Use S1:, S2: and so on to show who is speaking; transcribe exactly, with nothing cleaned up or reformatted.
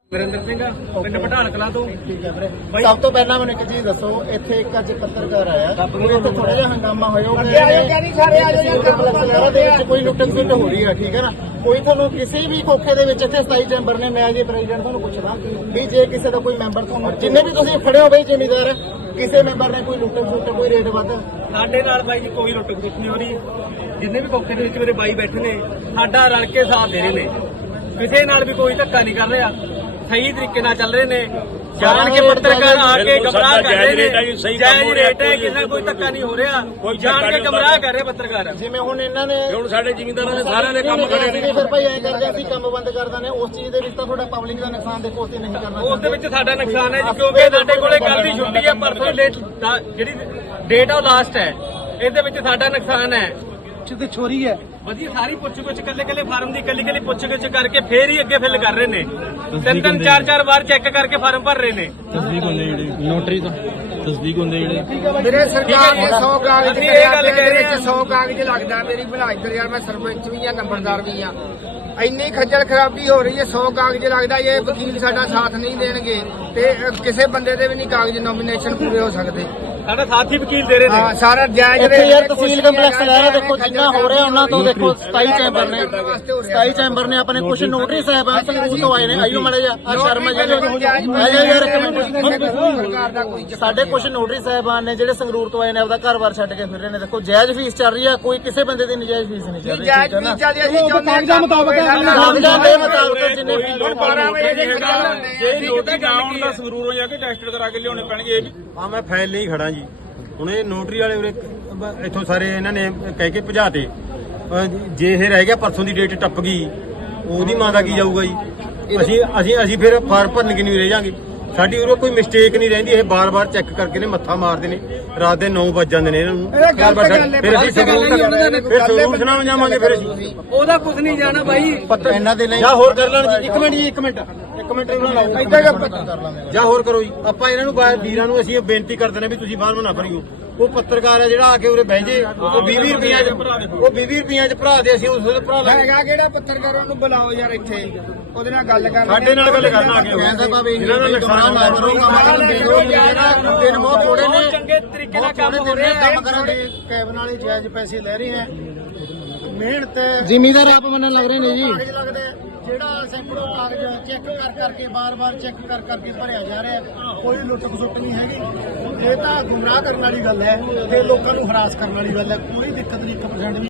S1: ਵਰਿੰਦਰ ਸਿੰਘ ਪਿੰਡ ਪਠਾਨ ਕਲਾਂ ਤੋਂ।
S2: ਸਭ ਤੋਂ ਪਹਿਲਾਂ ਮੈਨੂੰ ਇੱਕ ਚੀਜ਼ ਦੱਸੋ, ਇੱਥੇ ਇੱਕ ਅੱਜ ਪੱਤਰਕਾਰ ਆਇਆ, ਇੱਥੇ ਥੋੜਾ ਜਿਹਾ ਹੰਗਾਮਾ ਹੋਇਆ ਉਹਦੇ ਵਿੱਚ ਕੋਈ ਲੁੱਟਣ ਖਸੁੱਟ ਹੋ ਰਹੀ ਹੈ, ਠੀਕ ਹੈ ਨਾ। ਕੋਈ ਤੁਹਾਨੂੰ ਕਿਸੇ ਵੀ ਖੋਖੇ ਦੇ ਵਿੱਚ ਇੱਥੇ ਸਤਾਈ ਚੈਂਬਰ ਨੇ, ਮੈਂ ਜੇ ਪ੍ਰੈਜ਼ੀਡੈਂਟ ਤੁਹਾਨੂੰ ਪੁੱਛਦਾ ਵੀ ਜੇ ਕਿਸੇ ਦਾ ਕੋਈ ਮੈਂਬਰ ਤੁਹਾਨੂੰ, ਜਿੰਨੇ ਵੀ ਤੁਸੀਂ ਖੜੇ ਹੋ ਬਈ ਜ਼ਿਮੀਦਾਰ, ਕਿਸੇ ਮੈਂਬਰ ਨੇ ਕੋਈ ਲੁੱਟਣ ਖਸੁੱਟ ਕੋਈ ਰੇਟ ਵੱਧ
S1: ਸਾਡੇ ਨਾਲ ਬਾਈ ਜੀ ਕੋਈ ਲੁੱਟ ਖਸੁੱਟ ਨਹੀਂ ਹੋ ਰਹੀ। ਜਿੰਨੇ ਵੀ ਖੋਖੇ ਦੇ ਵਿੱਚ ਮੇਰੇ ਬਾਈ ਬੈਠੇ ਨੇ ਸਾਡਾ ਰਲ ਕੇ ਸਾਥ ਦੇ ਰਹੇ ਨੇ, ਕਿਸੇ ਨਾਲ ਵੀ ਕੋਈ ਧੱਕਾ ਨਹੀਂ ਕਰ ਰਿਹਾ, ਸਹੀ ਤਰੀਕੇ ਨਾਲ ਚੱਲ ਰਹੇ ਨੇ। ਜਾਣ ਕੇ ਪੱਤਰਕਾਰ ਆ ਕੇ ਗਮਰਾਹ ਕਰ ਰਹੇ ਨੇ, ਜਾਇਜ਼ ਰੇਟ ਹੈ, ਕਿਸੇ ਨਾਲ ਕੋਈ ਧੱਕਾ ਨਹੀਂ ਹੋ ਰਿਹਾ, ਜਾਣ ਕੇ ਗਮਰਾਹ ਕਰ ਰਹੇ ਪੱਤਰਕਾਰ।
S2: ਜਿਵੇਂ ਹੁਣ ਇਹਨਾਂ ਨੇ
S3: ਹੁਣ ਸਾਡੇ ਜ਼ਿਮੀਂਦਾਰਾਂ ਨੇ ਸਾਰਿਆਂ ਨੇ ਕੰਮ ਖੜੇ ਨੇ,
S2: ਫਿਰ ਭਾਈ ਐਂ ਕਰਦੇ ਅਸੀਂ ਕੰਮ ਬੰਦ ਕਰ ਦਿੰਦੇ, ਉਸ ਚੀਜ਼ ਦੇ ਵਿੱਚ ਤਾਂ ਤੁਹਾਡਾ ਪਬਲਿਕ ਦਾ ਨੁਕਸਾਨ ਦੇਖੋ ਅਸੀਂ ਨਹੀਂ ਕਰਨਾ।
S1: ਉਸ ਦੇ ਵਿੱਚ ਸਾਡਾ ਨੁਕਸਾਨ ਹੈ ਜੀ, ਕਿਉਂਕਿ ਸਾਡੇ ਕੋਲੇ ਕੱਲ ਦੀ ਛੁੱਟੀ ਹੈ, ਪਰਸੋਂ ਡੇਟ ਜਿਹੜੀ ਡੇਟ ਆ ਉਹ ਲਾਸਟ ਹੈ, ਇਹਦੇ ਵਿੱਚ ਸਾਡਾ ਨੁਕਸਾਨ ਹੈ।
S2: ਤੇ ਛੋਰੀ ਹੈ
S1: ਵਧੀਆ ਸਾਰੀ ਪੁੱਛ ਗੁੱਛ ਕੱਲੇ ਕੱਲੇ ਫਾਰਮ ਦੀ ਕੱਲੀ ਕੱਲੀ ਪੁੱਛ ਗੁੱਛ ਕਰਕੇ ਫੇਰ ਹੀ ਅੱਗੇ ਫਿਲ ਕਰ ਰਹੇ ਨੇ। ਤਿੰਨ ਤਿੰਨ ਚਾਰ ਚਾਰ ਵਾਰ ਚੈੱਕ ਕਰਕੇ ਫਾਰਮ ਭਰ ਰਹੇ ਨੇ।
S3: ਤਸਦੀਕ ਹੁੰਦੇ ਜਿਹੜੇ ਨੋਟਰੀ ਤੋਂ ਤਸਦੀਕ ਹੁੰਦੇ ਜਿਹੜੇ
S4: ਮੇਰੇ ਸਰਕਾਰ ਨੇ ਸੌ ਕਾਗਜ਼
S1: ਅਸੀਂ ਇਹ ਗੱਲ ਕਹਿ ਰਹੇ ਹਾਂ,
S4: ਸੌ ਕਾਗਜ਼ ਲੱਗਦਾ। ਮੇਰੀ ਭਲਾਈ ਦੇ ਯਾਰ, ਮੈਂ ਸਰਪੰਚ ਵੀ ਆ, ਨੰਬਰਦਾਰ ਵੀ ਆ। ਇੰਨੀ ਖੱਜਲ ਖਰਾਬੀ ਹੋ ਰਹੀ ਹੈ, ਸੌ ਕਾਗਜ਼ ਲੱਗਦਾ। ਇਹ ਵਕੀਲ ਸਾਡਾ ਸਾਥ ਨਹੀਂ ਦੇਣਗੇ ਤੇ ਕਿਸੇ ਬੰਦੇ ਦੇ ਵੀ ਨਹੀਂ ਕਾਗਜ਼ ਨੋਮੀਨੇਸ਼ਨ ਪੂਰੇ ਹੋ ਸਕਦੇ।
S1: ਸਾਡਾ ਸਾਥੀ ਵਕੀਲ ਦੇ ਰਹੇ
S4: ਹਾਂ,
S1: ਨੇ।
S4: ਸਾਰਾ ਜਾਇਜ਼
S2: ਇੱਥੇ ਯਾਰ ਤਹਿਸੀਲ ਕੰਪਲੈਕਸ ਲੈ ਰਹੇ, ਦੇਖੋ ਜਿੰਨਾ ਹੋ ਰਿਹਾ ਉਹਨਾਂ ਤੋਂ ਦੇਖੋ ਸਤਾਈ ਚੈਂਬਰ ਨੇ, ਸਤਾਈ ਚੈਂਬਰ ਨੇ ਆਪਣੇ ਕੁਝ ਨੋਟਰੀ ਸਾਹਿਬਾਨ ਸੰਗਰੂਰ ਤੋਂ ਆਏ ਨੇ। ਆਈਓ ਮਾੜੇ ਜਾ ਆ ਸ਼ਰਮਾ ਜੀ ਆਇਓ ਯਾਰ ਇੱਕ ਮਿੰਟ। ਸਾਡੇ ਕੁਝ ਨੋਟਰੀ ਸਾਹਿਬਾਨ ਨੇ ਜਿਹੜੇ ਸੰਗਰੂਰ ਤੋਂ ਆਏ ਨੇ, ਆਪਦਾ ਘਰ-ਬਾਰ ਛੱਡ ਕੇ ਫਿਰ ਰਹੇ ਨੇ। ਦੇਖੋ ਜਾਇਜ਼ ਫੀਸ ਚੱਲ ਰਹੀ ਹੈ, ਕੋਈ ਕਿਸੇ ਬੰਦੇ ਦੀ ਨਜਾਇਜ਼ ਫੀਸ ਨਹੀਂ ਚੱਲ ਰਹੀ।
S4: ਜਾਇਜ਼ ਵੀ ਚੱਲਦੀ, ਅਸੀਂ ਚਾਹੁੰਦੇ ਹਾਂ
S2: ਕਾਗਜ਼ਾਂ ਮੁਤਾਬਕ ਕਾਗਜ਼ਾਂ ਦੇ ਮੁਤਾਬਕ ਜਿੰਨੇ ਵੀ
S4: ਹੁਣ ਬਾਰਾਂ ਵਜੇ ਦੀ
S3: ਜੇ ਨੋਟਰੀ ਨਾ ਆਉਣ ਤਾਂ ਸੰਗਰੂਰੋਂ ਜਾ ਕੇ ਟੈਸਟ ਕਰਾ ਕੇ ਲਿਆਉਣੇ ਪੈਣਗੇ। ਇਹ ਵੀ
S5: ਹਾਂ, ਮੈਂ ਫਾਈਲ ਲਈ ਖੜਾ ਜੀ। ਹੁਣ ਇਹ ਨੋਟਰੀ ਵਾਲੇ ਉਰੇ ਇੱਥੋਂ ਸਾਰੇ ਇਹਨਾਂ ਨੇ ਕਹਿ ਕੇ ਭਜਾਤੇ। ਜੇ ਇਹ ਰਹਿ ਗਿਆ ਪਰਸੋਂ ਦੀ ਡੇਟ ਟੱਪ ਗਈ, ਉਹਦੀ ਮਾਂ ਦਾ ਕੀ ਜਾਊਗਾ ਜੀ? ਅਸੀਂ ਅਸੀਂ ਅਸੀਂ ਫਿਰ ਫਾਰਮ ਭਰਨ ਕਿ ਨਹੀਂ ਰਹਿ ਜਾਾਂਗੇ। ਸਾਡੀ ਉਰੇ ਕੋਈ ਮਿਸਟੇਕ ਨਹੀਂ ਰਹਿੰਦੀ। ਇਹ ਬਾਰ-ਬਾਰ ਚੈੱਕ ਕਰਕੇ ਨੇ ਮੱਥਾ ਮਾਰਦੇ ਨੇ, ਰਾਤ ਦੇ ਨੌ ਵੱਜ ਜਾਂਦੇ ਨੇ ਇਹਨਾਂ ਨੂੰ। ਫਿਰ ਅਸੀਂ ਸਬੂਤ ਸੁਣਾਉਣ ਜਾਵਾਂਗੇ। ਫਿਰ ਅਸੀਂ
S1: ਉਹਦਾ ਕੁਝ ਨਹੀਂ ਜਾਣਾ ਬਾਈ।
S2: ਪੱਤਰ ਇਹਨਾਂ ਦੇ ਲਈ
S5: ਜਾਂ ਹੋਰ ਕਰ ਲੈਣ ਜੀ। ਇੱਕ ਮਿੰਟ ਜੀ, ਇੱਕ ਮਿੰਟ ਇੱਕ ਮਿੰਟ ਇਹਨਾਂ ਲਾਓ ਜਾਂ ਹੋਰ ਕਰੋ ਜੀ। ਆਪਾਂ ਇਹਨਾਂ ਨੂੰ ਵੀਰਾਂ ਨੂੰ ਅਸੀਂ ਬੇਨਤੀ ਕਰਦੇ ਨੇ ਵੀ ਤੁਸੀਂ ਫਾਰਮ ਨਾ ਭਰੀਓ। ਉਹ ਪੱਤਰਕਾਰ ਹੈ ਜਿਹੜਾ ਆ ਕੇ ਉਰੇ ਬਹਿ ਜੇ, ਉਹ ਵੀਹ ਵੀਹ ਰੁਪਈਆ ਚ ਉਹ ਵੀਹ ਵੀਹ ਰੁਪਈਆ ਚ ਭਰਾ ਦੇ, ਅਸੀਂ ਉਸ ਭਰਾ ਲੈ
S4: ਹੈਗਾ ਕਿਹੜਾ ਪੱਤਰਕਾਰ, ਉਹਨੂੰ ਬੁਲਾਓ ਯਾਰ ਇੱਥੇ, ਉਹਦੇ ਨਾਲ ਗੱਲ ਕਰ।
S5: ਸਾਡੇ ਨਾਲ ਗੱਲ ਕਰਨ ਆ ਕੇ
S2: ਕਹਿੰਦਾ ਭਾਵੇਂ ਇਹਨਾਂ ਦਾ ਨੁਕਸਾਨ ਨਾ ਕਰੋ, ਕੰਮ ਨੂੰ ਦੇ ਦਿਓ। ਦਿਨ ਬਹੁਤ ਥੋੜੇ ਨੇ,
S1: ਚੰਗੇ ਤਰੀਕੇ ਨਾਲ ਕੰਮ ਹੋ ਰਿਹਾ
S2: ਕੰਮ ਕਰਨ ਦੇ ਕੈਬਨ ਵਾਲੇ ਜਾਇਜ਼ ਪੈਸੇ ਲੈ ਰਹੇ ਹੈ। ਮਿਹਨਤ ਜ਼ਿਮੀਦਾਰ ਆਪ ਮੰਨਣ ਲੱਗ ਰਹੇ ਨੇ ਜੀ। ਲੱਗਦਾ ਜਿਹੜਾ ਸੈਂਕੜੋ ਕਾਗਜ਼ ਚੈੱਕ ਕਰ ਕਰਕੇ ਬਾਰ-ਬਾਰ ਚੈੱਕ ਕਰ ਕਰਕੇ ਭਰਿਆ ਜਾ ਰਿਹਾ, ਕੋਈ ਲੁੱਟ ਖਸੁੱਟ ਨਹੀਂ ਹੈਗੀ। ਇਹ ਤਾਂ ਗੁੰਮਰਾਹ ਕਰਨ ਵਾਲੀ ਗੱਲ ਹੈ ਤੇ ਲੋਕਾਂ ਨੂੰ ਹਰਾਸ ਕਰਨ ਵਾਲੀ ਗੱਲ ਹੈ। ਕੋਈ ਦਿੱਕਤ ਨਹੀਂ ਇੱਕ ਪਰਸੈਂਟ ਵੀ।